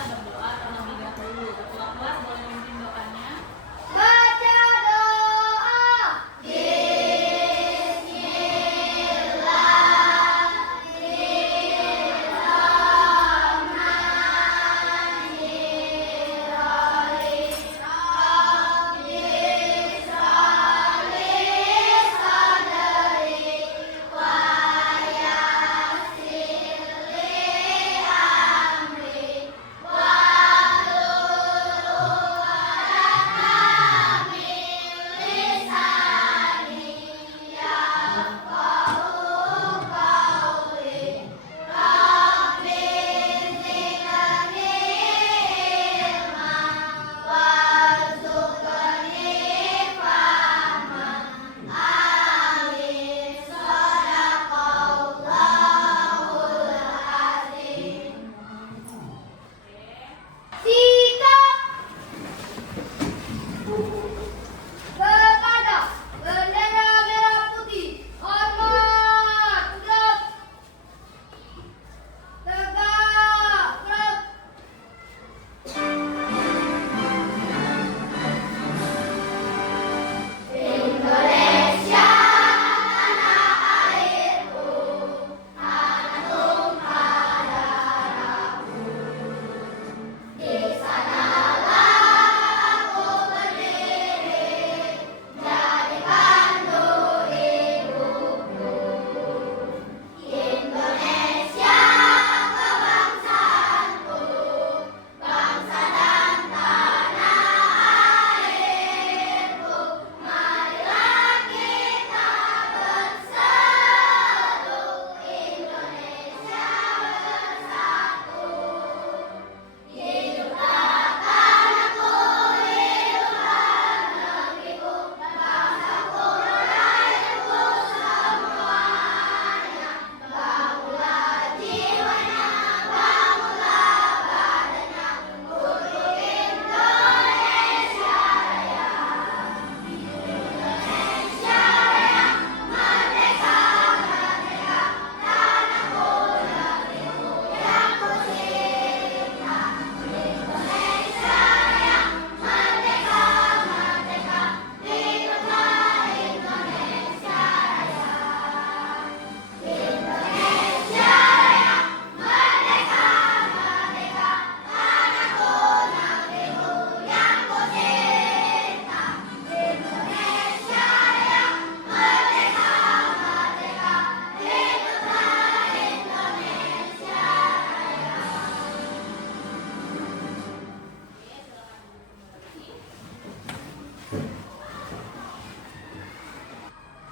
kita berdoa terlebih dahulu. Ketua kelas boleh pimpin doanya. Baca doa.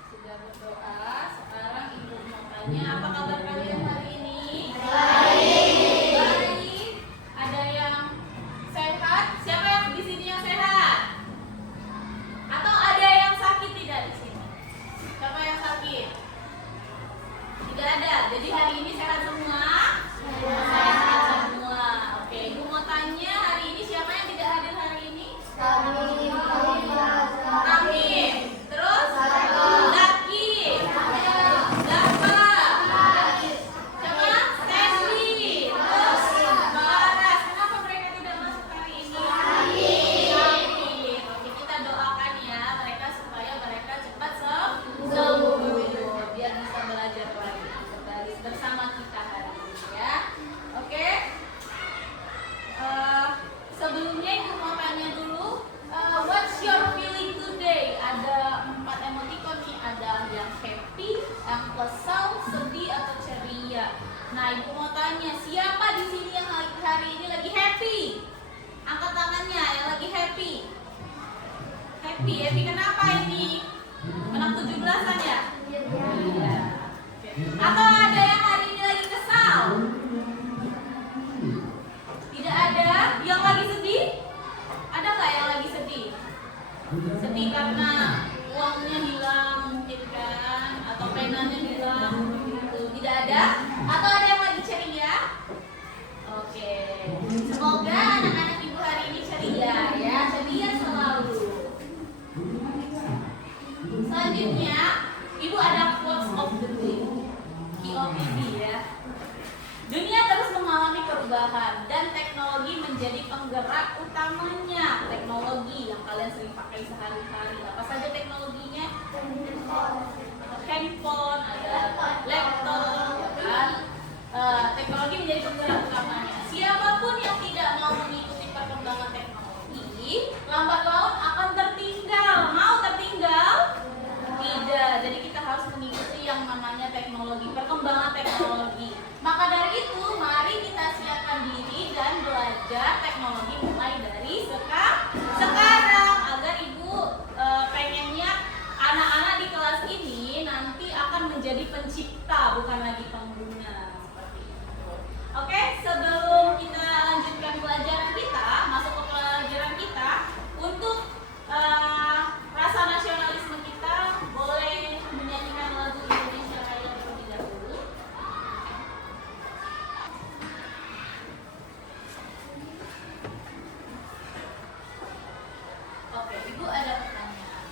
Sudah berdoa, sekarang Ibu mau tanya, apa kabar kalian hari ini? Baik. Ada yang sehat? Siapa yang di sini yang sehat? Atau ada yang sakit tidak di sini? Siapa yang sakit? Tidak ada. Jadi hari ini sehat semua? Sehat semua. Oke, Ibu mau tanya, hari ini siapa yang tidak hadir hari ini? Kami. Terus? Zaki. Zafa. Siapa? Steffi. Terus? Baras. Kenapa mereka tidak masuk hari ini? Sakit. Oke, kita doakan ya mereka supaya mereka cepat sembuh. Biar bisa belajar lagi kembali bersama kita hari ini ya. Oke. Sebelumnya Ibu mau tanya dulu, what's your feeling today? Ada 4 emoticon nih, ada yang happy, yang kesal, sedih atau ceria. Nah, Ibu mau tanya, siapa di sini yang hari ini lagi happy? Angkat tangannya yang lagi happy. Happy kenapa ini? Menang 17-an ya? Iya. Atau ada yang hari ini lagi kesal? Tidak ada. Yang lagi sedih? Ada nggak yang lagi sedih? Sedih karena uangnya hilang mungkin kan? Atau penanya hilang gitu. Tidak ada? Atau ada yang lagi ceria? Oke. Semoga anak-anak Ibu hari ini ceria ya. Ceria selalu. Selanjutnya, Ibu ada quotes of the day. QOTD ya. Dunia terus mengalami perubahan dan teknologi teknologi menjadi penggerak utamanya. Teknologi yang kalian sering pakai sehari-hari. Apa saja teknologinya? Handphone, ada laptop, ya kan? Teknologi menjadi penggerak utamanya. Siapapun yang tidak mau mengikuti perkembangan teknologi, lambat laun akan tertinggal. Mau tertinggal? Tidak. Jadi kita harus mengikuti yang namanya teknologi, perkembangan teknologi. Maka dari itu, mari kita siapkan diri dan belajar teknologi mulai dari sekarang agar Ibu pengennya anak-anak di kelas ini nanti akan menjadi pencipta, bukan lagi pengguna. Seperti itu. Oke, sebelum kita lanjutkan pelajaran kita, masuk ke pelajaran kita, untuk rasa nasionalisme kita, boleh menyanyikan lagu Indonesia Raya terlebih dahulu. Oke, Ibu ada pertanyaan.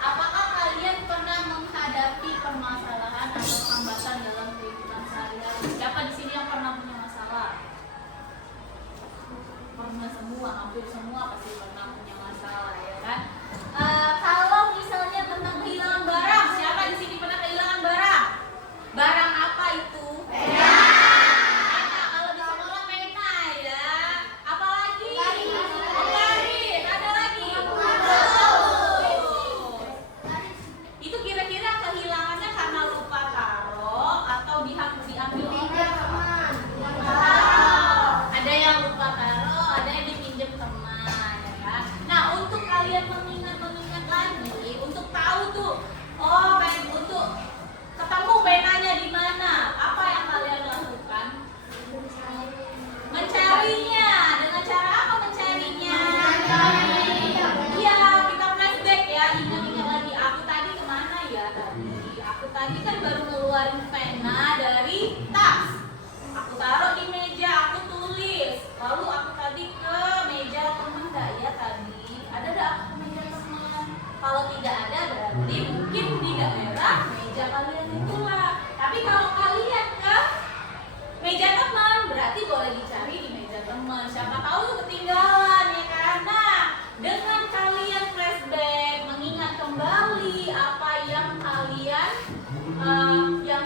Apakah kalian pernah menghadapi permasalahan atau hambatan dalam kehidupan sehari-hari? Siapa di sini yang pernah punya masalah? Pernah semua, hampir semua pasti pernah punya masalah, ya kan? Kalau misalnya tentang kehilangan barang, siapa di sini pernah kehilangan barang? Barang apa itu? Pena. Kalau di sekolah pena ya. Apalagi? Garis. Ada lagi? Itu kira-kira kehilangannya karena lupa taruh atau diambil orang? Ada yang lupa taruh, ada yang dipinjam teman, ya kan? Nah, untuk kalian mengingat lagi, untuk tahu tuh, untuk ketemu penanya di mana, apa yang kalian lakukan? Mencarinya. Dengan cara apa mencarinya? Iya, kita flashback ya, ingat-ingat lagi. Aku tadi kemana ya tadi? Aku tadi kan baru ngeluarin pena dari tas. Aku taruh di meja, aku tulis. Lalu aku tadi ke meja teman nggak ya tadi? Ada nggak aku ke meja teman? Kalau tidak ada berarti mungkin di daerah meja kalian itulah. Tapi kalau kalian ke meja teman berarti boleh dicari di meja teman. Siapa tahu tuh ketinggalan ya kan? Nah, dengan kalian flashback, mengingat kembali apa yang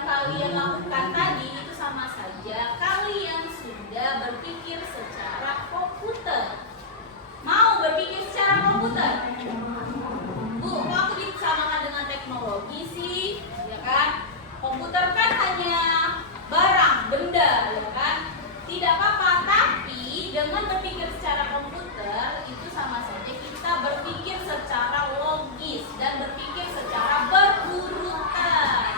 kalian lakukan tadi, itu sama saja kalian sudah berpikir secara komputer. Mau berpikir secara komputer? Bu, kok aku disamakan dengan teknologi sih? Ya kan? Komputer kan hanya barang, benda, ya kan? Tidak apa-apa, tapi dengan berpikir secara komputer itu sama saja kita berpikir secara logis dan berpikir secara berurutan.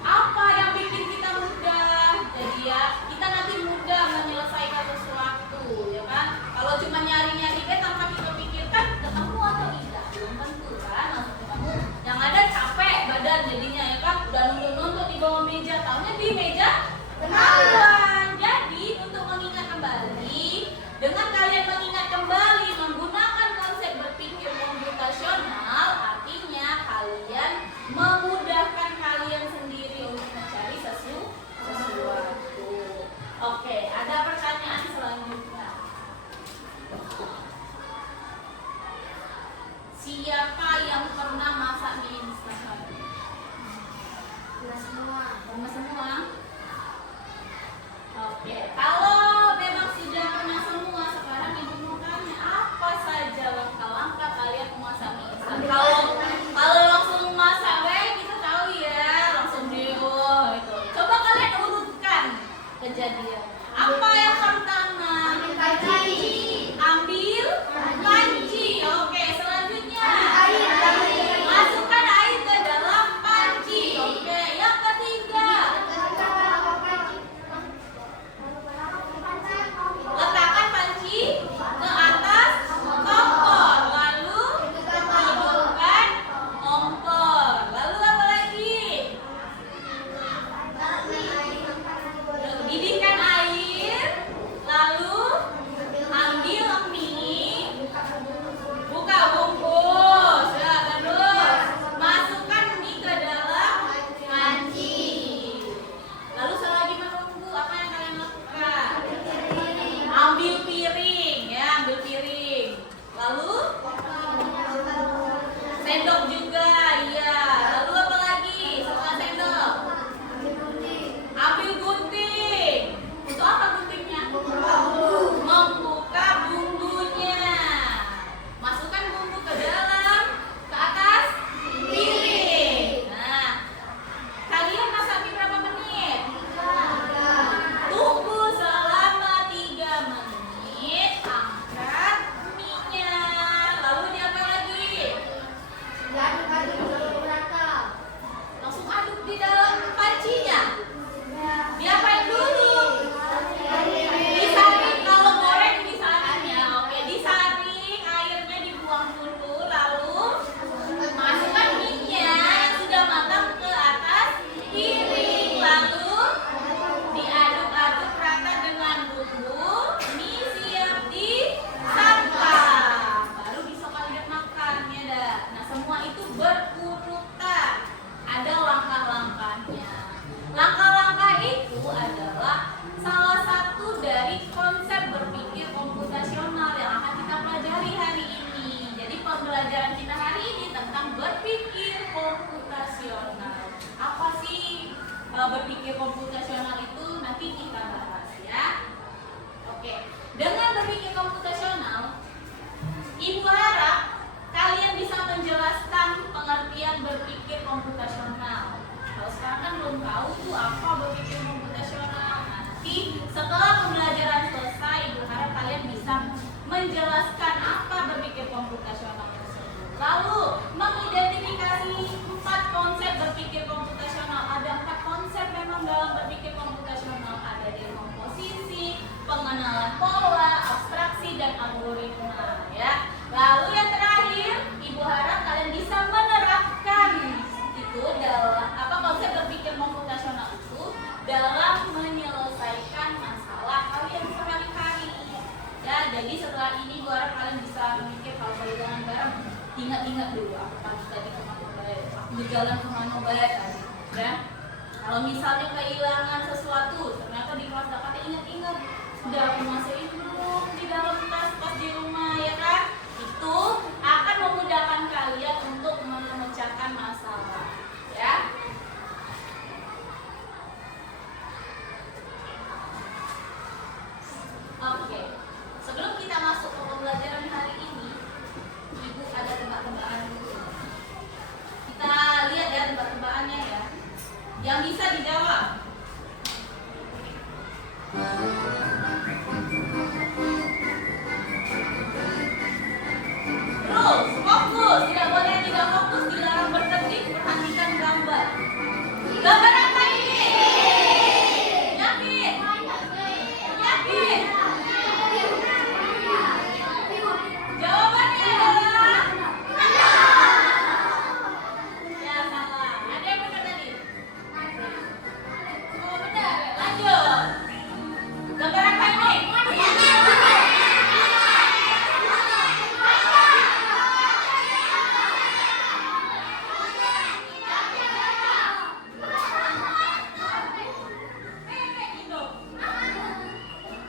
Apa yang bikin kita mudah? Jadi ya, kita nanti mudah menyelesaikan sesuatu, ya kan? Kalau cuma nyari-nyari tanpa kita pikirkan, ketemu atau tidak? Belum tentu kan, langsung ketemu. Yang ada capek badan jadinya, ya kan? Udah nuntut-nuntut di bawah meja, taunya di meja ketahuan. Jadi untuk mengingat kembali, dengan kalian mengingat kembali menggunakan konsep berpikir komputasional, artinya kalian memudahkan kalian sendiri untuk mencari sesuatu. Oke, ada pertanyaan selanjutnya. Siapa yang pernah masak mie instan? Pernah semua? Oke, kalau memang sudah pernah semua, sekarang Ibu mau tanya apa saja langkah-langkah kalian memasak mie instan? Kalau langsung masak, kita tahu ya, langsung itu. Coba kalian urutkan kejadian. Apa yang pertama? Ambil panci. Oke, selanjutnya masukkan air ke dalam panci. Oke, yang ketiga Dengan berpikir komputasional, Ibu harap kalian bisa menjelaskan pengertian berpikir komputasional. Kalau sekarang kan belum tahu tuh apa berpikir komputasional. Nanti setelah pembelajaran selesai, Ibu harap kalian bisa menjelaskan apa berpikir komputasional tersebut. Lalu mengidentifikasi 4 konsep berpikir komputasional. Ada 4 konsep memang dalam berpikir komputasional. Ada dekomposisi, pengenalan pola, abstraksi, dan algoritma. Ya. Lalu yang terakhir, Ibu harap kalian bisa menerapkan itu dalam konsep berpikir komputasional itu dalam menyelesaikan masalah kalian sehari-hari. Ya, jadi setelah ini Ibu harap kalian bisa memikir kalau kehilangan barang, ingat-ingat dulu apa tadi kemana bayar, aku di jalan kemana bayar tadi. Ya, kalau misalnya kehilangan sesuatu, ternyata di kelas dapatnya ingat-ingat, udah aku masukin belum di dalam tas pas di rumah, ya kan? Itu akan memudahkan kalian untuk memecahkan masalah. Ya. Oke. Sebelum kita masuk ke pembelajaran hari ini, Ibu ada tebak-tebakan dulu. Kita lihat ya tebak-tebakannya ya. Yang bisa dijawab. Terus, fokus. Tidak boleh tidak fokus, dilarang berkedip, perhatikan gambar. Gambar apa ini? Yakin? Yakin? Jawabannya adalah ya salah. Ada yang benar tadi? Oh benar. Lanjut. Gambar apa ini?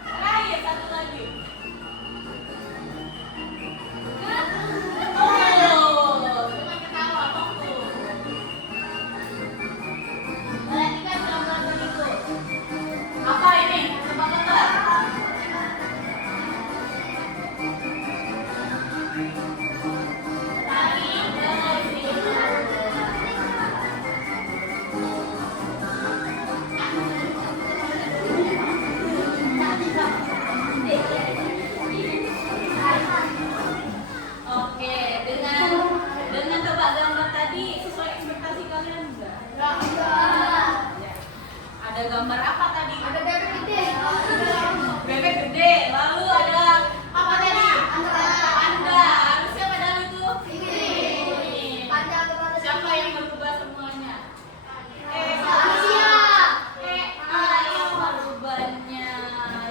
Terakhir satu lagi. Oh, cuma ketawa fokus. Perhatikan gambar berikut. Apa ini? Tebak-tebak. Tarik garis. Oke, dengan tebak gambar tadi sesuai ekspektasi kalian enggak? Ya. Ada gambar apa tadi? Ada bebek gede. Bebek gede. Lalu ada apa tadi? Panda. Harusnya padahal itu. Ini. Panda kepada Siapa yang merubah semuanya? Manusia. AI yang merubahnya,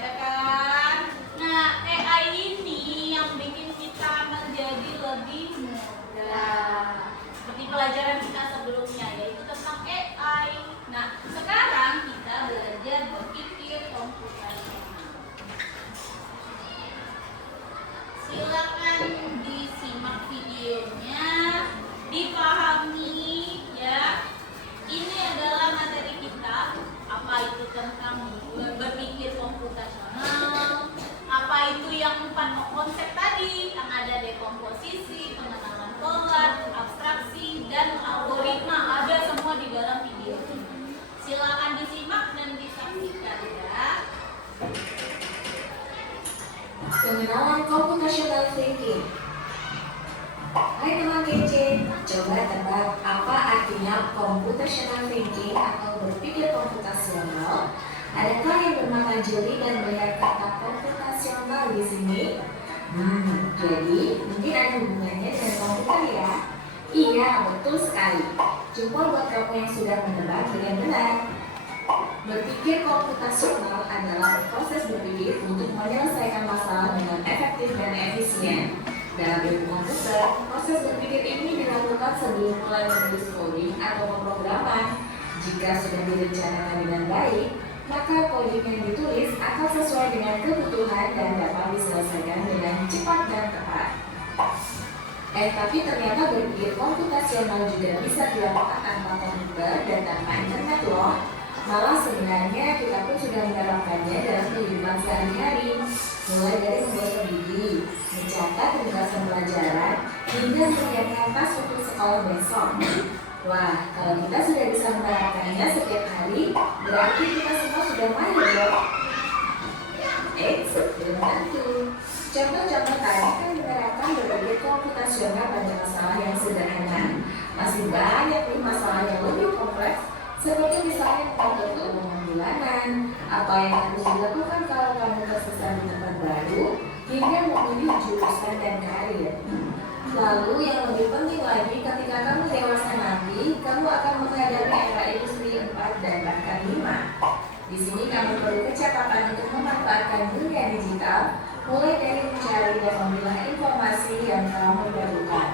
ya kan? Nah, AI ini yang bikin kita menjadi lebih mudah. Seperti pelajaran kita sebelumnya, yaitu tentang AI. Nah, sekarang kita belajar berpikir komputasional. Silakan disimak videonya, dipahami ya. Ini adalah materi kita, apa itu tentang berpikir komputasional, apa itu yang 4 konsep tadi, yang ada dekomposisi, pengenalan pola, abstraksi, dan algoritma, ada semua di dalam video ini. Silakan disimak dan disaksikan ya. Pengenalan computational thinking. Hai teman kece, coba tebak apa artinya computational thinking atau berpikir komputasional? Adakah yang bermata jeli dan melihat kata komputasional di sini? Jadi mungkin ada hubungannya dengan komputer ya? Iya, betul sekali. Jempol buat kamu yang sudah menebak dengan benar. Berpikir komputasional adalah proses berpikir untuk menyelesaikan masalah dengan efektif dan efisien. Dalam ilmu komputer, proses berpikir ini dilakukan sebelum mulai menulis coding atau pemrograman. Jika sudah direncanakan dengan baik, maka coding yang ditulis akan sesuai dengan kebutuhan dan dapat diselesaikan dengan cepat dan tepat. Tapi ternyata berpikir komputasional juga bisa dilakukan tanpa komputer dan tanpa internet loh. Malah sebenarnya kita pun sudah menerapkannya dalam kehidupan sehari-hari, mulai dari menggosok gigi, mencatat ringkasan pelajaran, hingga menyiapkan tas untuk sekolah besok. Wah, kalau kita sudah bisa menerapkannya setiap hari, berarti kita semua sudah mahir loh. Belum tentu. Contoh-contoh tadi kan menerapkan berbagai komputasional pada masalah yang sederhana. Masih banyak nih masalah yang lebih kompleks, seperti misalnya mengatur keuangan bulanan, apa yang harus dilakukan kalau kamu tersesat di tempat baru, hingga memilih jurusan dan karir. Lalu yang lebih penting lagi, ketika kamu dewasa nanti, kamu akan menghadapi era industri 4 dan bahkan 5. Di sini kamu perlu kecepatan untuk memanfaatkan dunia digital, mulai dari mencari dan memilah informasi yang kamu perlukan,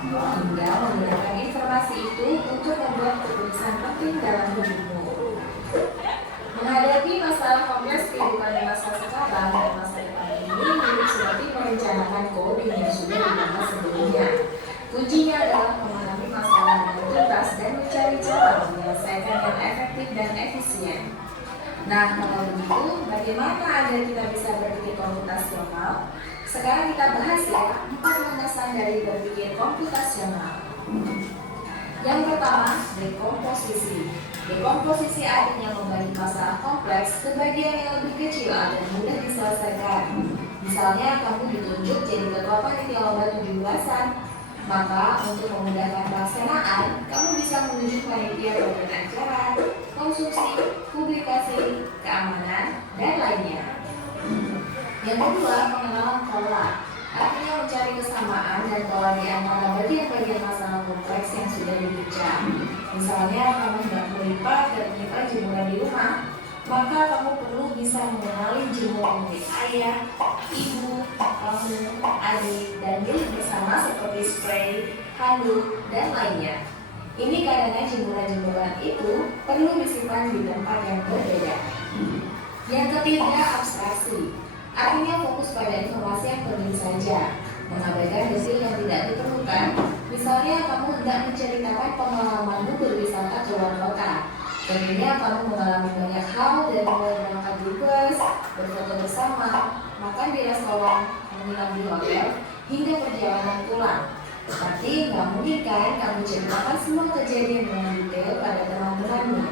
hingga menggunakan informasi itu untuk membuat keputusan penting dalam hidupmu. Menghadapi masalah kompleks kehidupan di masa sekarang dan masa depan ini mirip seperti merencanakan coding yang sudah dibahas sebelumnya. Kuncinya adalah memahami masalah dengan tuntas dan mencari cara menyelesaikan yang efektif dan efisien. Nah, kalau begitu, bagaimana agar kita bisa berpikir komputasional? Sekarang kita bahas ya, 4 landasan dari berpikir komputasional. Yang pertama, dekomposisi. Dekomposisi artinya membagi masalah kompleks ke bagian yang lebih kecil agar mudah diselesaikan. Misalnya, kamu ditunjuk jadi ketua panitia lomba 17-an. Maka, untuk memudahkan pelaksanaan, kamu bisa menunjuk panitia bagian acara, konsumsi, publikasi, keamanan, dan lainnya. Yang kedua, pengenalan pola. Artinya mencari kesamaan dan pola di antara bagian-bagian masalah kompleks yang sudah dipecah. Misalnya, kamu hendak melipat dan menyimpan jemuran di rumah, maka kamu perlu bisa mengenali jemuran milik ayah, ibu, kamu, adik, dan milik bersama seperti spray, handuk, dan lainnya. Ini karena jemuran-jemuran itu perlu disimpan di tempat yang berbeda. Yang ketiga, abstraksi. Artinya fokus pada informasi yang penting saja, mengabaikan detail yang tidak diperlukan. Misalnya, kamu hendak menceritakan pengalamanmu berwisata ke luar kota. Tentunya kamu mengalami banyak hal dari mulai berangkat di bus, berfoto bersama, makan di restoran, menginap di hotel, hingga perjalanan pulang. Tapi nggak mungkin kan kamu ceritakan semua kejadian dengan detail pada teman-temanmu.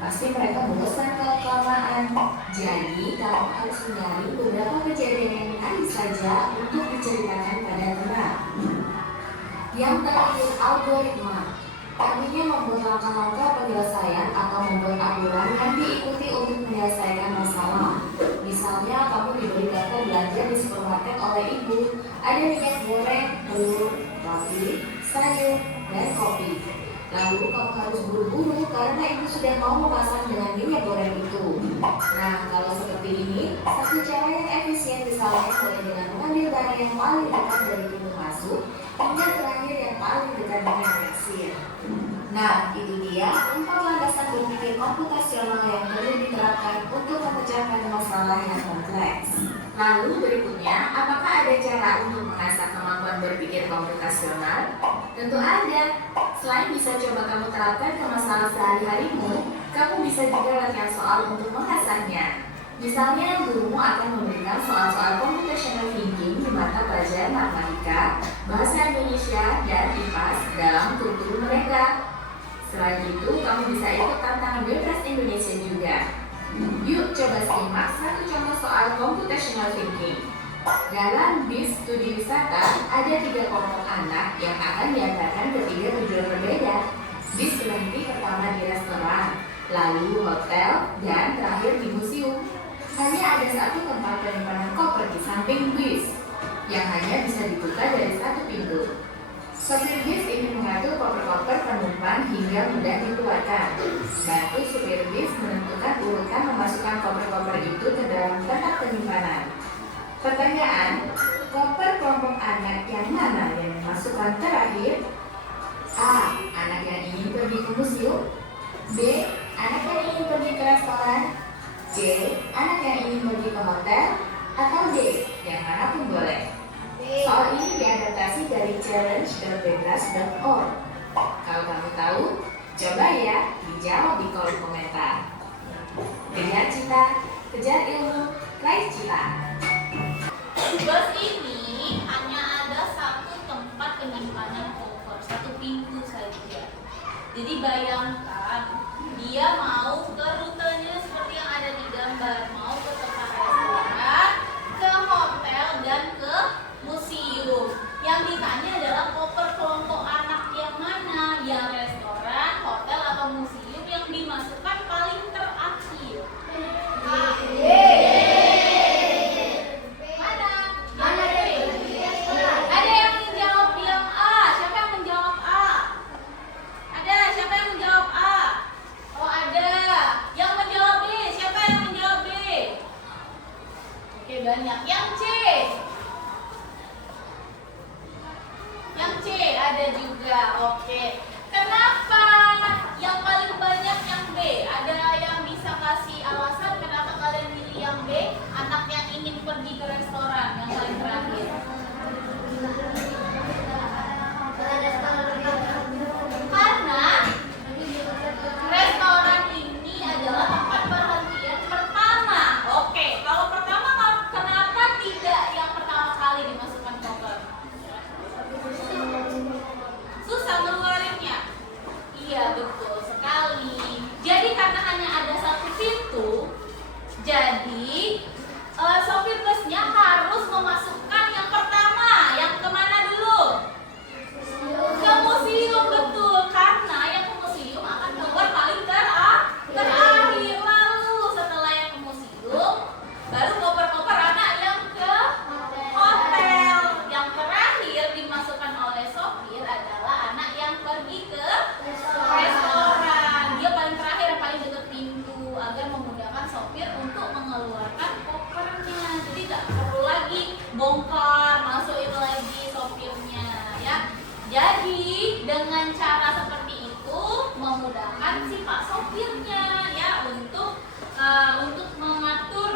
Pasti mereka bosan kalau kelamaan. Jadi kamu harus menyaring beberapa kejadian yang menarik saja untuk diceritakan pada teman. Yang terakhir, algoritma. Artinya membuat langkah-langkah penyelesaian atau membuat aturan yang diikuti untuk menyelesaikan masalah. Misalnya, kamu diberi daftar belanja di supermarket oleh ibu. Ada minyak goreng, telur, roti, sayur, dan kopi. Lalu kamu harus buru-buru karena ibu sudah mau memasak dengan minyak goreng itu. Nah, kalau seperti ini, satu cara yang efisien misalnya mulai dengan mengambil barang yang paling dekat dari pintu masuk hingga terakhir yang paling dekat dengan kasir. Nah, itu dia 4 landasan berpikir komputasional yang perlu diterapkan untuk memecahkan masalah yang kompleks. Lalu berikutnya, apakah ada cara untuk mengasah kemampuan berpikir komputasional? Tentu ada. Selain bisa coba kamu terapkan ke masalah sehari-harimu, kamu bisa juga latihan soal untuk mengasahnya. Misalnya, gurumu akan memberikan soal-soal computational thinking di mata pelajaran matematika, bahasa Indonesia, dan IPAS dalam kurikulum mereka. Selain itu, kamu bisa ikut tantangan bebas Indonesia juga. Yuk coba simak satu contoh soal computational thinking. Dalam BIS studi wisata, ada 3 kelompok anak yang akan diantarkan ke 3 tujuan berbeda. BIS berhenti pertama di restoran, lalu hotel, dan terakhir di museum. Hanya ada satu tempat penyimpanan koper di samping BIS, yang hanya bisa dibuka dari satu pintu. Sopir bis ingin mengatur koper-koper penumpang hingga mudah dikeluarkan. Bantu supir bis menentukan urutan memasukkan koper-koper itu ke dalam tempat penyimpanan. Pertanyaan, koper kelompok anak yang mana yang dimasukkan terakhir? A. Anak yang ingin pergi ke museum. B. Anak yang ingin pergi ke restoran. C. Anak yang ingin pergi ke hotel. Atau D. Yang manapun boleh. Soal ini diadaptasi dari challenge.bebas.org. Kalau kamu tahu, coba ya dijawab di kolom komentar. Kejar cita, kejar ilmu, raih cita. Bus ini hanya ada satu tempat penyimpanan koper, satu pintu saja. Jadi bayangkan dia mau ke rutenya seperti yang ada di gambar, mau ke tempat restoran, ke hotel dan ke museum. Yang ditanya adalah koper kelompok anak yang mana, yang restoran, hotel atau museum yang dimasukkan paling terakhir. Mana? Ada yang menjawab yang A. Siapa yang menjawab A? Ada. Siapa yang menjawab A? Oh, ada. Yang menjawab B. Siapa yang menjawab B? Oke, banyak. Yang C. Yang C ada juga. Oke. Kenapa yang paling banyak yang B? Ada yang bisa kasih alasan kenapa kalian pilih yang B? Anak yang ingin pergi ke restoran yang paling terakhir. Karena restoran ini adalah tempat perhentian pertama. Oke, kalau pertama kenapa tidak yang pertama kali dimasukkan koper? Susah ngeluarinnya. Iya, betul sekali. Jadi karena hanya ada satu pintu, jadi sopir busnya harus memasukkan yang pertama. Yang kemana dulu? Ke museum, betul. Karena yang ke museum akan keluar paling terakhir. Lalu setelah yang ke museum, baru koper-koper anak yang ke hotel. Yang terakhir dimasukkan oleh sopir adalah anak yang pergi ke restoran. Dia paling terakhir, paling dekat pintu agar memudahkan sopir untuk mengeluarkan kopernya. Jadi tidak perlu lagi bongkar, masukin lagi sopirnya, ya. Jadi dengan cara seperti itu memudahkan si Pak sopirnya, ya, untuk mengatur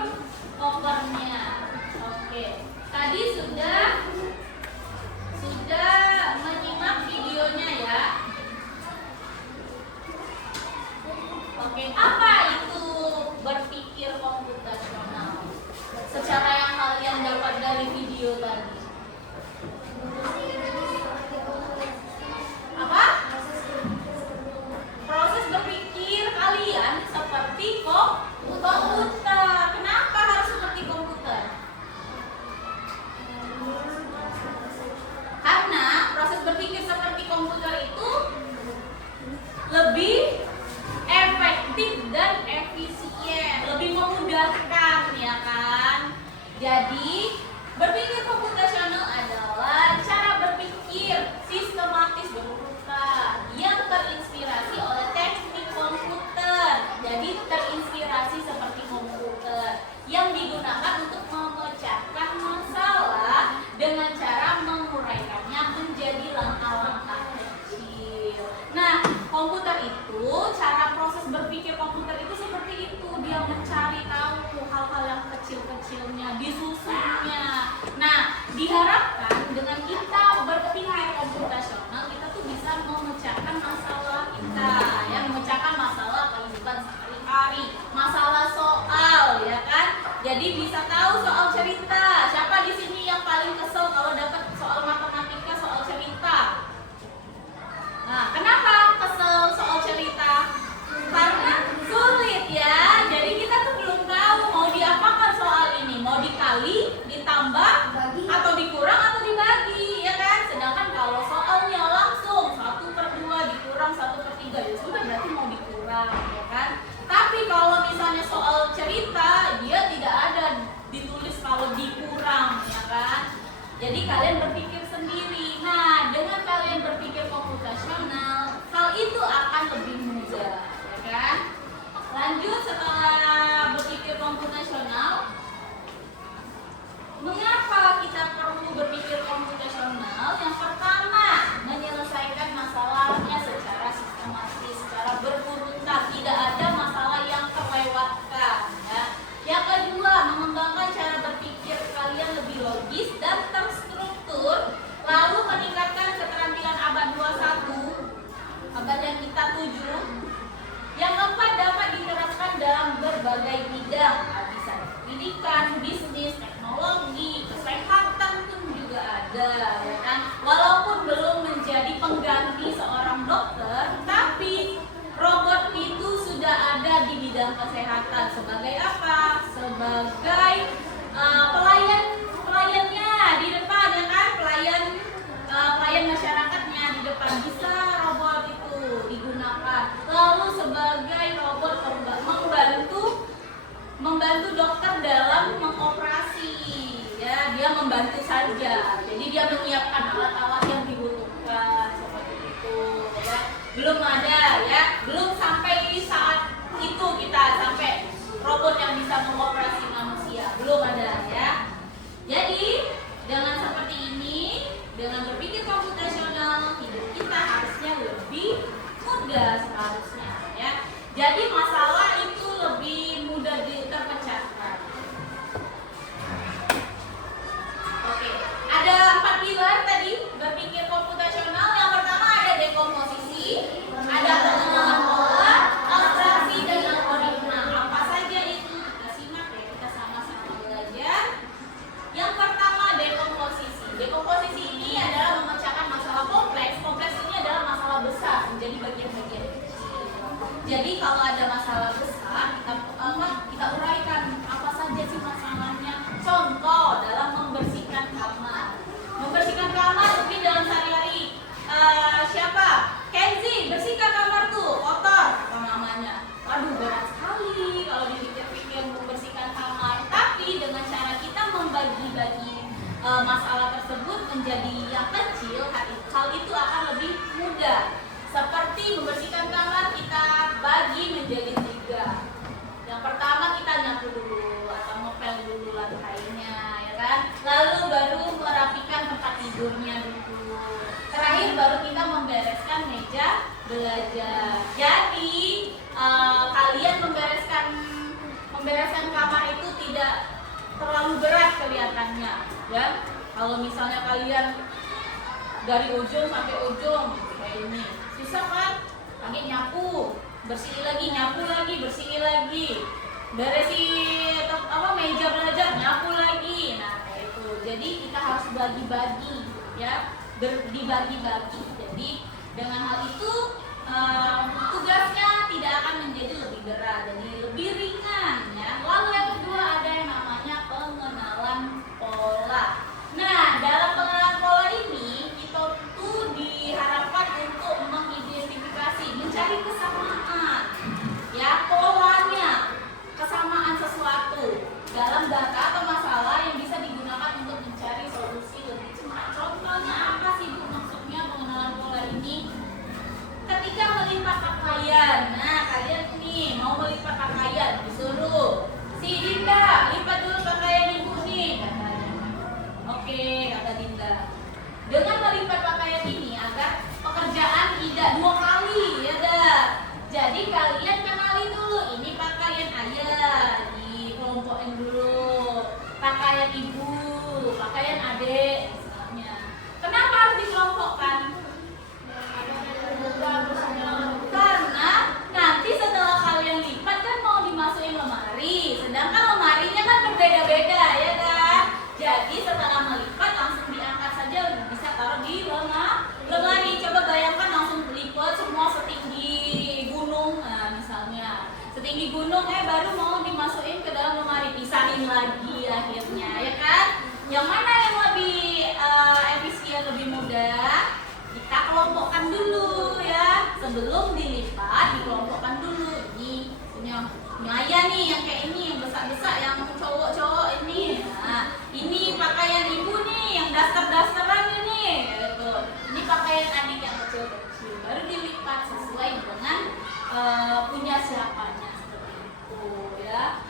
kopernya. Oke, tadi sudah menyimak videonya, ya. Oke, apa itu berpikir komputasional? Secara yang kalian dapat dari video tadi. Apa? Proses berpikir kalian seperti komputer. Kenapa harus seperti komputer? Karena proses berpikir seperti komputer itu lebih efektif dan efisien, lebih memudahkan, ya kan? Jadi berpikir komputasional adalah cara berpikir sistematis berurutan yang terinspirasi oleh teknik komputer. Jadi terinspirasi seperti komputer yang digunakan untuk memecahkan masalah dengan cara menguraikannya menjadi langkah-langkah kecil. Nah, komputer itu, cara proses berpikir komputer itu seperti itu. Dia mencari tahu hal-hal yang kecil-kecilnya, disusunnya. Nah, diharapkan dengan kita berpikir komputasional, kita tuh bisa memecahkan masalah kita, ya, memecahkan masalah kehidupan sehari-hari, masalah soal, ya kan? Jadi bisa tahu soal cerita. Siapa di sini yang paling kesel kalau dapat soal matematika, soal cerita? Nah, kenapa kesel soal cerita? Karena sulit, ya. Jadi kita tuh belum tahu mau diapakan soal ini. Mau dikali, ditambah, atau dikurang, atau dibagi, ya kan? Sedangkan kalau soalnya langsung 1/2 dikurang 1/3, ya sudah, berarti mau dikurang, ya kan? Tapi kalau misalnya soal cerita, dia tidak ada ditulis kalau dikurang, ya kan? Jadi kalian berpikir sendiri. Nah, dengan kalian berpikir komputasional, hal itu akan lebih mudah, ya kan? Lanjut, setelah berpikir komputasional, mengapa kita perlu berpikir komputasional? Yang pertama, menyelesaikan masalahnya secara sistematis, secara berurutan, tidak ada masalah yang terlewatkan, ya. Yang kedua, mengembangkan cara berpikir kalian lebih logis dan terstruktur, lalu meningkatkan keterampilan abad 21, abad yang kita tuju. Yang keempat, dapat diterapkan dalam berbagai bidang, bisa pendidikan, bisnis, teknologi, kesehatan, membantu saja. Jadi dia menyiapkan alat-alat yang dibutuhkan seperti itu ya. Belum ada ya, belum sampai saat itu kita sampai robot yang bisa mengoperasi manusia, belum ada ya. Jadi dengan seperti ini, dengan berpikir komputasional, hidup kita harusnya lebih mudah seharusnya ya. Jadi masalah itu lebih mudah terpecahkan. Oke, ada 4 pilar tadi berpikir komputasional. Yang pertama ada dekomposisi, ada pengenalan pola, abstraksi, dan algoritma. Apa saja itu? Kita simak ya, kita sama-sama belajar. Yang pertama dekomposisi. Dekomposisi ini adalah memecahkan masalah kompleks. Kompleks ini adalah masalah besar menjadi bagian-bagian kecil. Jadi kalau ada masalah besar, kita uraikan apa saja sih masalahnya. Contoh dalam membersihkan kamar. Membersihkan kamar mungkin dalam sehari-hari. Siapa? Kenzi, bersihkan kamar tuh, kotor kata mamanya. Waduh, berat sekali kalau dipikir-pikir membersihkan kamar. Tapi dengan cara kita membagi-bagi masalah tersebut menjadi yang kecil, hal itu akan lebih mudah. Seperti membersihkan kamar, kita bagi menjadi 3. Yang pertama kita nyapu dulu atau ngepel dulu lantainya, ya kan? Lalu baru merapikan tempat tidurnya dulu. Terakhir baru kita membereskan meja belajar. Jadi kalian membereskan kamar itu tidak terlalu berat kelihatannya, ya. Kalau misalnya kalian dari ujung sampai ujung kayak ini, susah kan? Lagi nyapu, bersihin lagi, nyapu lagi, bersihin lagi, beresin meja belajar, nyapu lagi. Nah kayak itu. Jadi kita harus bagi-bagi, ya, dibagi-bagi. Jadi dengan hal itu tugasnya tidak akan menjadi lebih berat, jadi lebih ringan, ya. Lalu yang kedua ada yang namanya pengenalan pola. Nah dalam pengenalan pola ini kita tuh diharapkan untuk mengidentifikasi, mencari kesamaan, ya, polanya, kesamaan sesuatu dalam data atau masalah yang bisa digunakan untuk mencari solusi lebih cepat. Contohnya apa sih Bu maksudnya pengenalan pola ini? Ketika melipat pakaian, nah kalian nih mau melipat pakaian, disuruh si Dinda lipat dulu pakaian ibu nih katanya. Oke kata Dinda. Dengan melipat pakaian ini agar pekerjaan tidak 2 kali, ya dah. Jadi kalian kenali dulu ini pakaian ayah, dikelompokin dulu. Pakaian ibu, pakaian adik misalnya. Kenapa harus dikelompokkan? Karena nanti setelah kalian lipat kan mau dimasukin lemari, sedangkan lemarinya kan berbeda-beda, ya kan? Jadi setelah melipat langsung diangkat saja, bisa taruh di lemari. Coba bayangkan langsung lipat semua setinggi gunung, nah, misalnya setinggi gunung, baru mau dimasukin ke dalam lemari, pisahin lagi akhirnya, ya kan? Yang mana yang lebih efisien, lebih mudah? Kita kelompokkan dulu, ya. Sebelum dilipat dikelompokkan dulu. Ini punya ayah nih yang kayak ini, yang besar-besar, yang cowok-cowok ini. Nah, ini pakaian ibu nih yang daster-dasteran ini, gitu. Ini pakaian adik yang kecil-kecil. Baru dilipat sesuai dengan punya siapanya, seperti itu, ya.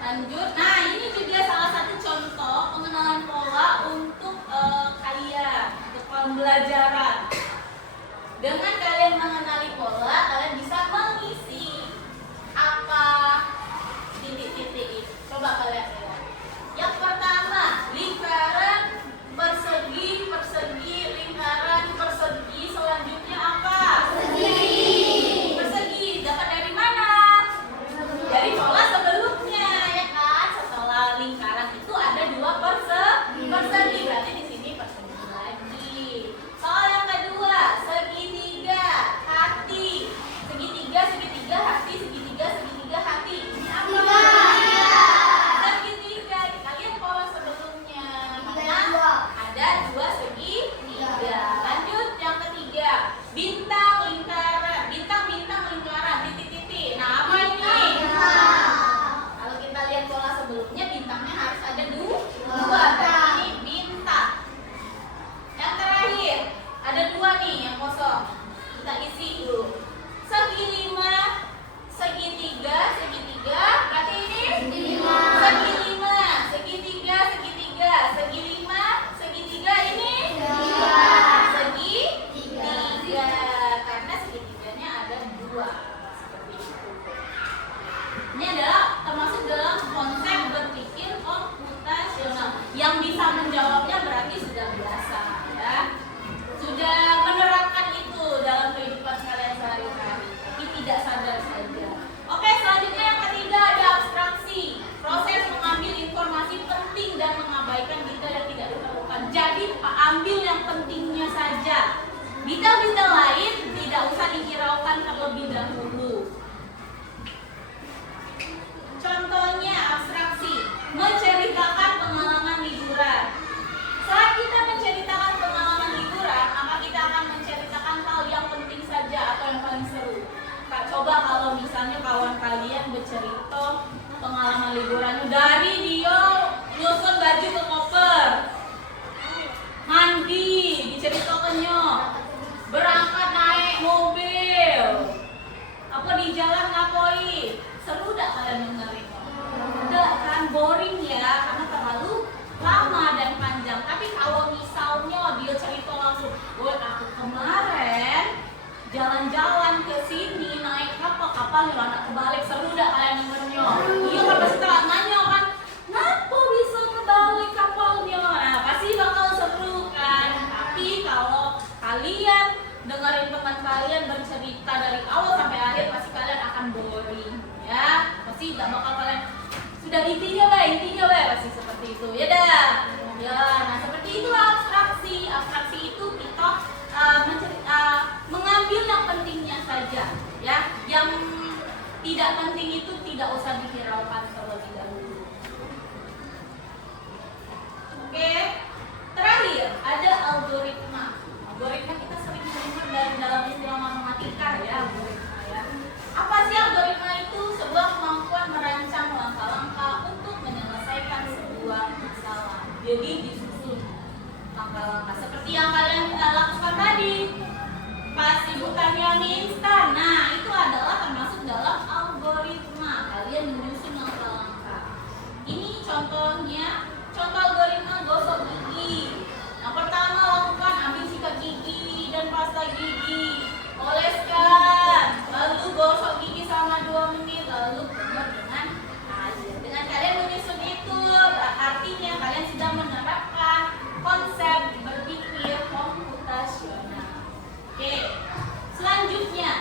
Lanjut. Nah, ini juga salah satu contoh pengenalan pola untuk kalian, untuk pembelajaran. Dengan kalian mengenali pola, kalian bisa mengisi apa titik-titik itu. Coba kalian lihat. Yang pertama, lingkaran, persegi, lingkaran, persegi. Selanjutnya apa? Persegi. Dapat dari mana? Dari pola sebelumnya, ya kan? Setelah lingkaran itu ada 2 persegi, berarti di sini persegi lagi. Soal yang kedua, segitiga. Yang bisa menjawabnya berarti sudah biasa ya. Sudah menerapkan itu dalam kehidupan kalian sehari-hari, tapi tidak sadar saja. Oke, selanjutnya yang ketiga ada abstraksi. Proses mengambil informasi penting dan mengabaikan detail yang tidak diperlukan. Jadi ambil yang pentingnya saja. Detail-detail lain tidak usah dihiraukan terlebih dahulu. Contohnya abstraksi, menceritakan pengalaman liburan. Saat kita menceritakan pengalaman liburan, maka kita akan menceritakan hal yang penting saja atau yang paling seru. Kak, coba kalau misalnya kawan kalian bercerita pengalaman liburannya dari dia nyusun baju ke koper, mandi, diceritakannya, berangkat naik mobil, apa di jalan ngapain. Seru gak kalian dengerin? Enggak kan, boring ya, karena terlalu lama dan panjang. Tapi kalau misalnya dia cerita langsung, "Woi, aku kemarin jalan-jalan ke sini naik kapal nih anak kebalik." Seru gak kalian dengernya? Iya kan, pasti nanya kan, "Kenapa bisa kebalik kapalnya?" Nah, pasti bakal seru kan. Tapi kalau kalian dengerin teman kalian bercerita dari awal sampai akhir, pasti kalian akan boring ya. Pasti gak bakal kalian, sudah intinya pasti seperti itu ya dah ya. Nah, seperti itulah abstraksi. Abstraksi itu kita mengambil yang pentingnya saja ya. Yang tidak penting itu tidak usah dihiraukan terlebih dahulu. Oke, terakhir ada algoritma. Algoritma kita sering dengar dari dalam istilah matematika ya, algoritma ya. Apa sih algoritma itu? Sebuah kemampuan merancang langkah-langkah untuk menyelesaikan sebuah masalah. Jadi disusun langkah-langkah seperti yang kalian lakukan tadi. Pas ibu tanya mie instan, nah itu adalah termasuk dalam algoritma. Kalian menyusun langkah-langkah. Ini contohnya, contoh algoritma gosok gigi. Yang pertama lakukan ambil sikat gigi dan pasta gigi, oleskan, lalu gosok gigi selama 2 menit, lalu keluar dengan air. Dengan kalian menyusun itu, artinya kalian sudah menerapkan konsep berpikir komputasional. Oke, selanjutnya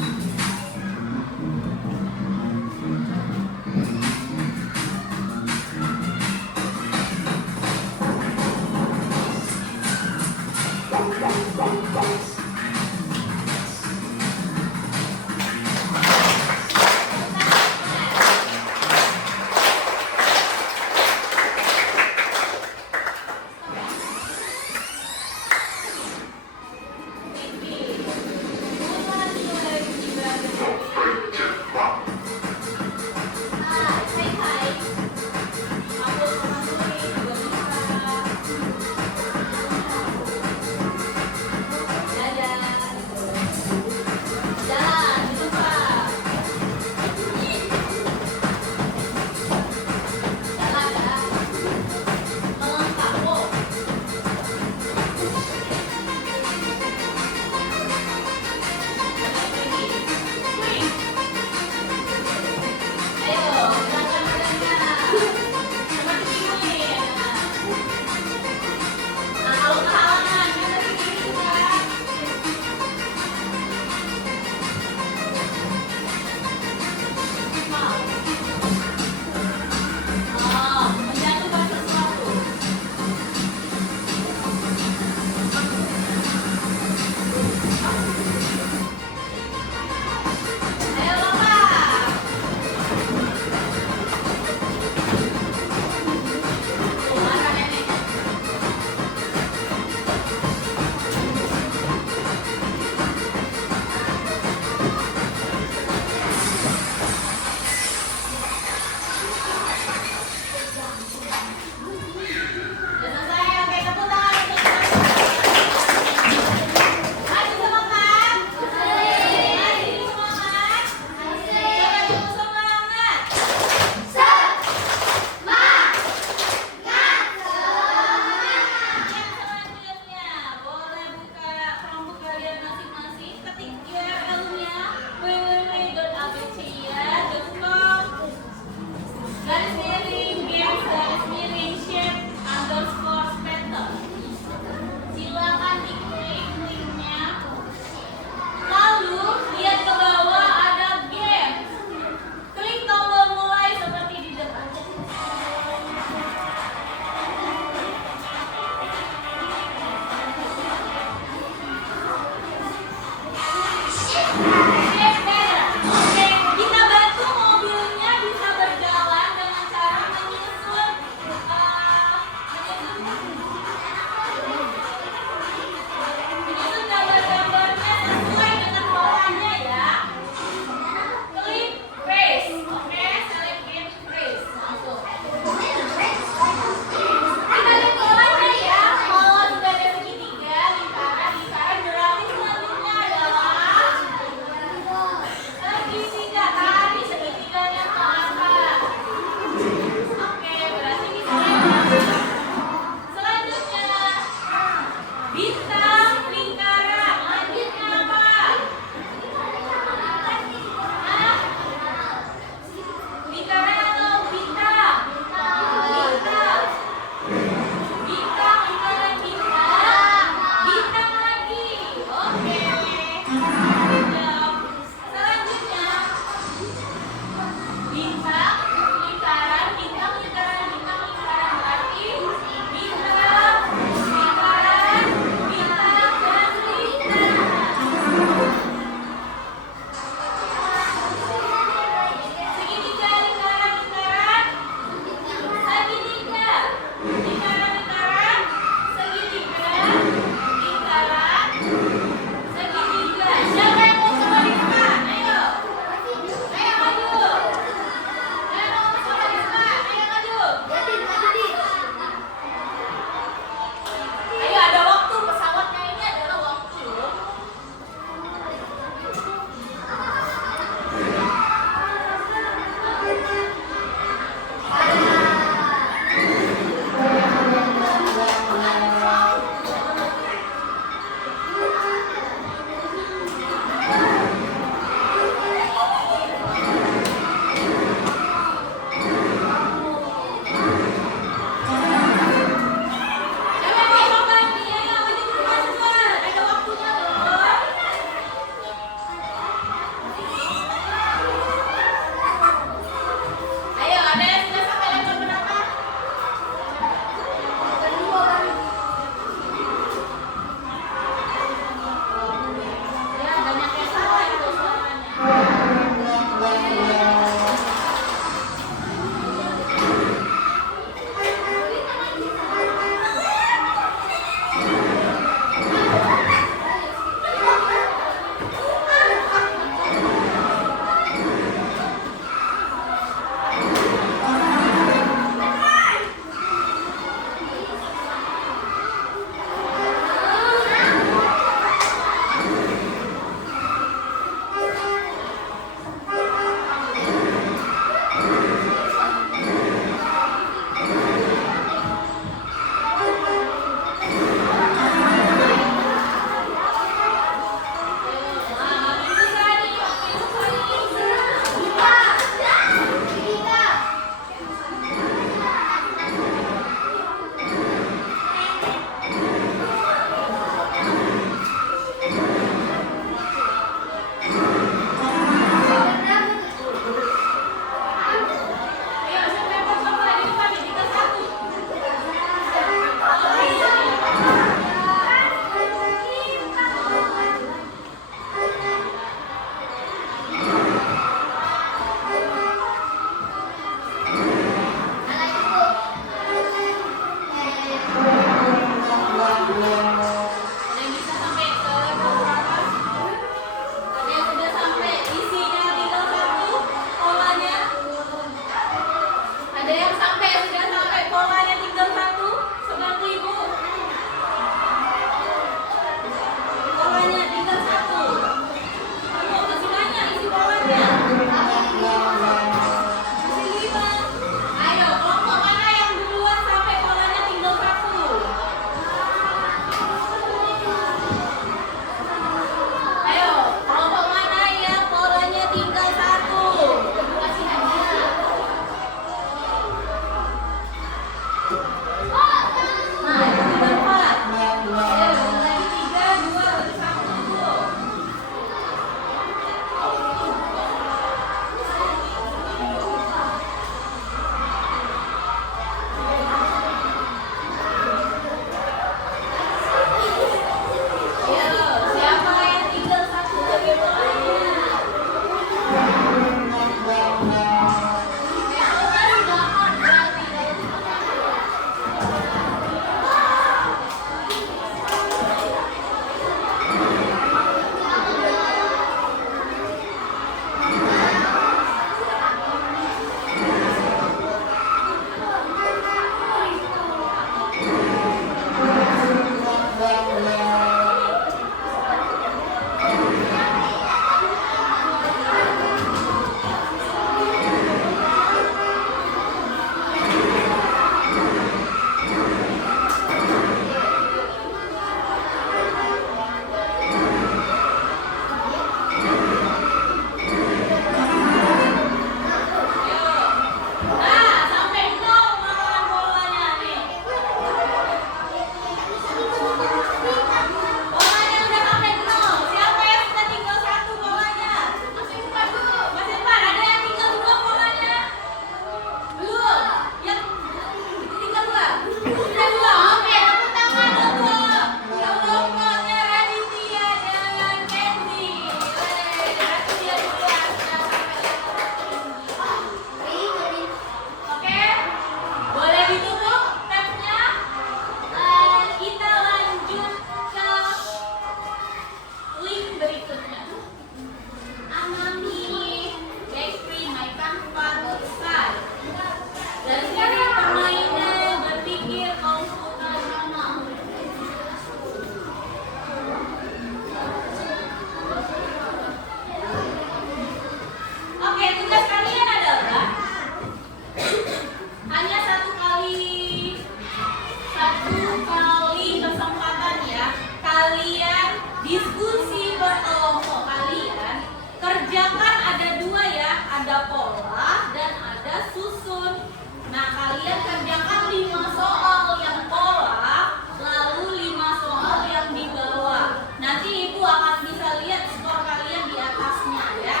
Nah, kalian kerjakan 5 soal yang pola, lalu 5 soal yang di bawah. Nanti Ibu akan bisa lihat skor kalian di atasnya ya.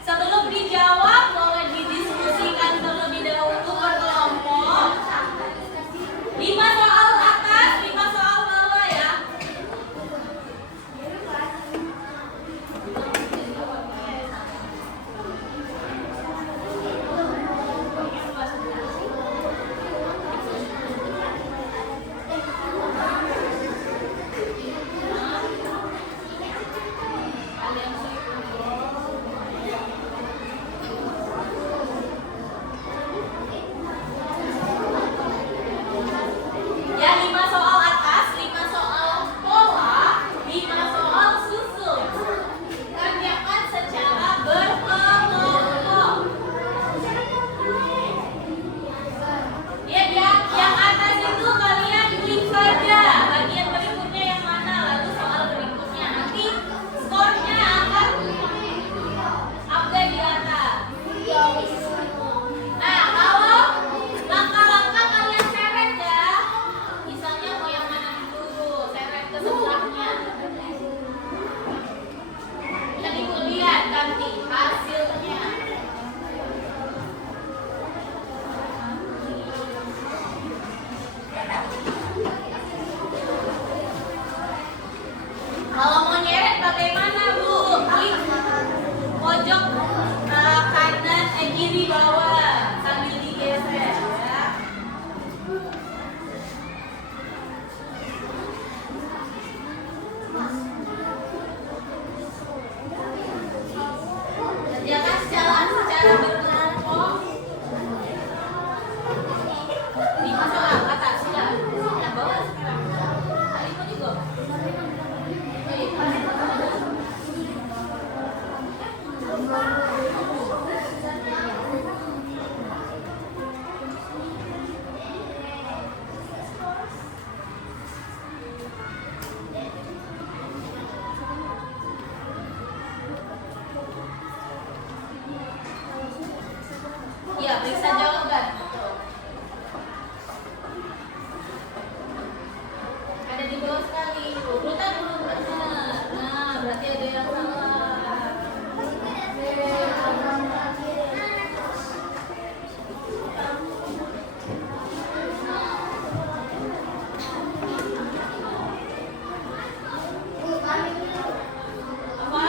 Sebelum dijawab, boleh didiskusikan terlebih dahulu berkelompok. 5 soal atas, 5 soal bawah ya. Ya, 5 soal atas, 5 soal pola, 5 soal susun. Kerjakan secara berkelompok. Ya, yang atas itu kalian klik saja bagian berikutnya yang mana, lalu soal berikutnya. Nanti skornya akan update di atas. Nah, kalau langkah-langkah kalian seret ya. Misalnya mau yang mana dulu, seret ke sebelahnya. Jadi Ibu lihat nanti hasilnya. Kalau mau nyeret bagaimana Bu? Klik pojok kanan kiri bawah sambil digeser ya. Kerjakan secara berkelompok. 5 soal atas sudah. Yang bawah sekarang. Ibu juga. Ya, periksa jawaban. Ada di bawah sekali. Urutan belum benar. Nah, berarti ada yang salah. Apa?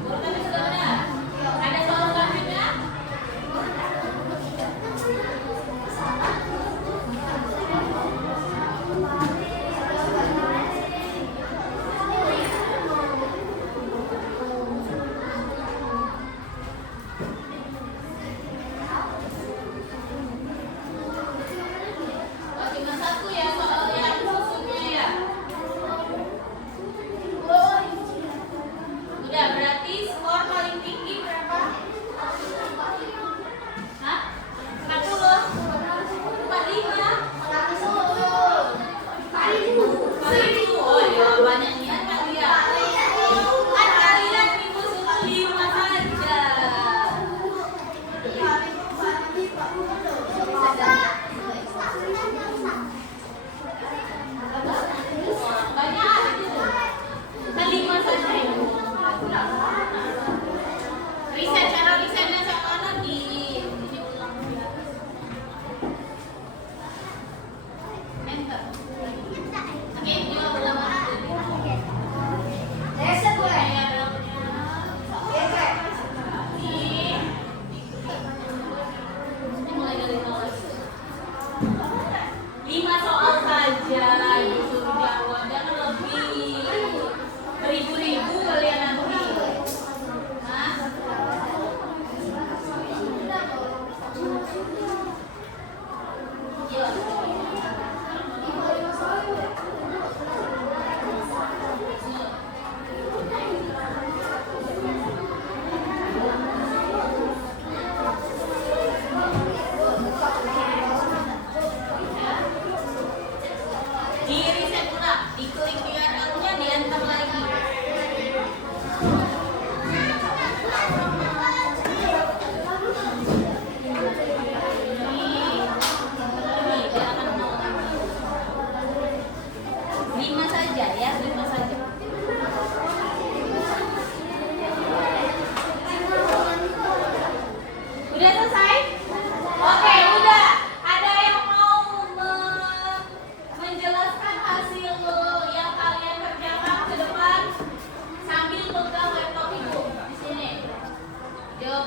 Urutannya sudah benar. Ada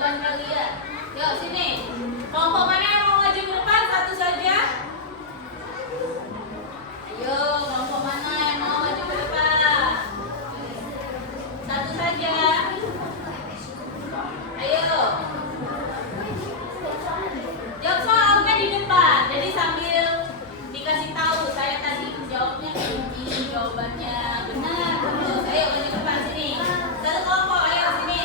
jawaban kalian. Yuk sini. Kelompok mana yang mau maju ke depan? Satu saja. Ayo, kelompok mana yang mau maju ke depan? Satu saja. Ayo. Jawab soalnya di depan. Jadi sambil dikasih tahu saya tadi jawabnya ini, jawabannya benar. Terus ayo maju ke depan sini. Satu kelompok, ayo sini.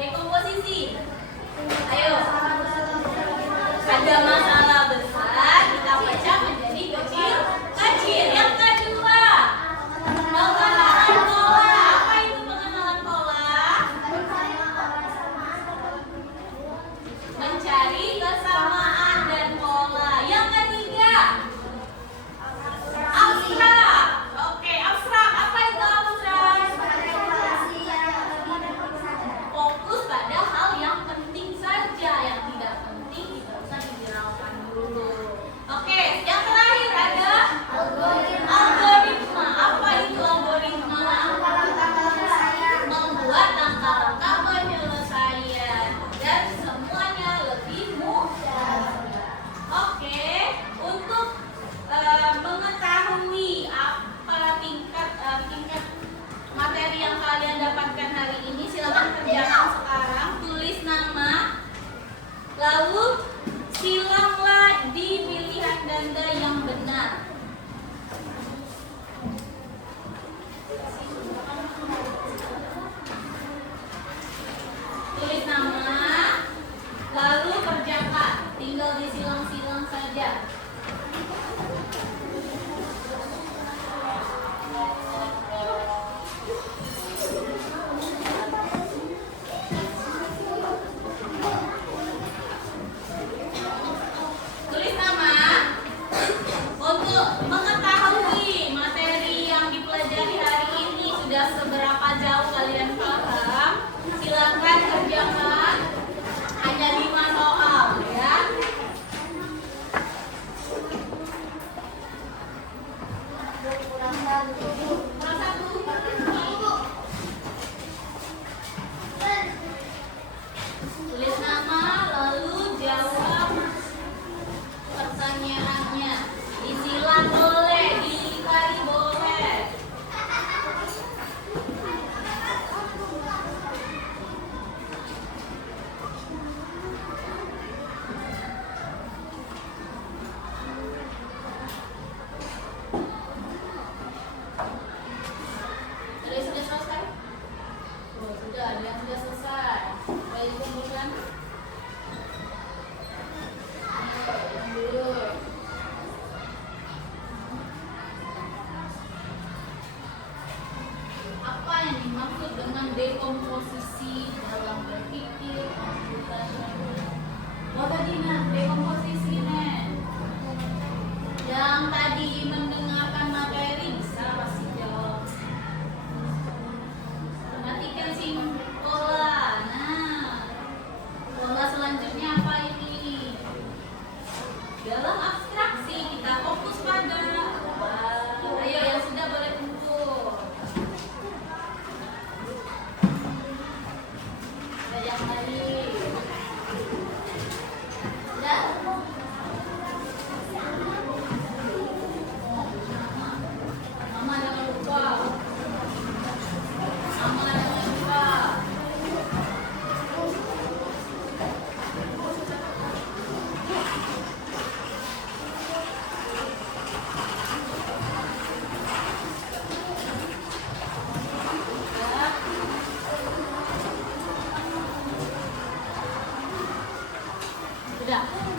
Dekomposisi. Ayo. Ada masalah besar, kita pecah menjadi kecil-kecil. Yang kedua, pengenalan pola. Apa itu pengenalan pola? Mencari kesamaan dan pola. Yang ketiga, abstrak. Oke, abstrak. Apa itu abstrak? Fokus pada hal yang penting saja, yang tidak penting tidak usah dihiraukan dulu. Oke, yang terakhir ada algoritma. Apa itu algoritma? Membuat langkah-langkah penyelesaian dan semuanya lebih mudah. Oke, untuk mengetahui apa tingkat materi yang kalian dapatkan hari ini, silakan kerjakan sekarang. Tulis nama, lalu silanglah di pilihan ganda yang benar. Tulis nama, lalu kerjakan. Tinggal disilang-silang saja. Tulis nama. Untuk mengetahui materi yang dipelajari hari ini sudah seberapa jauh kalian paham, silakan kerjakan. Hanya 5 soal ya. Kurang satu. Tulis nama lalu jawab pertanyaannya. Disilang boleh, dilingkari boleh. Ada yang sudah selesai? Oh, sudah, ada yang sudah selesai. Sudah dikumpulkan? Yang dulu. Apa yang dimaksud dengan dekomposisi dalam berpikir komputasional? Oh tadi dekomposisi yang tadi mendengarkan materi bisa pasti jawab. Perhatikan sih pola. Nah, pola selanjutnya apa ini? Dalam abstraksi kita fokus pada ayo yang sudah boleh kumpul. Ada yang tadi. Sudah. Mama jangan lupa. Mama jangan lupa. Sudah.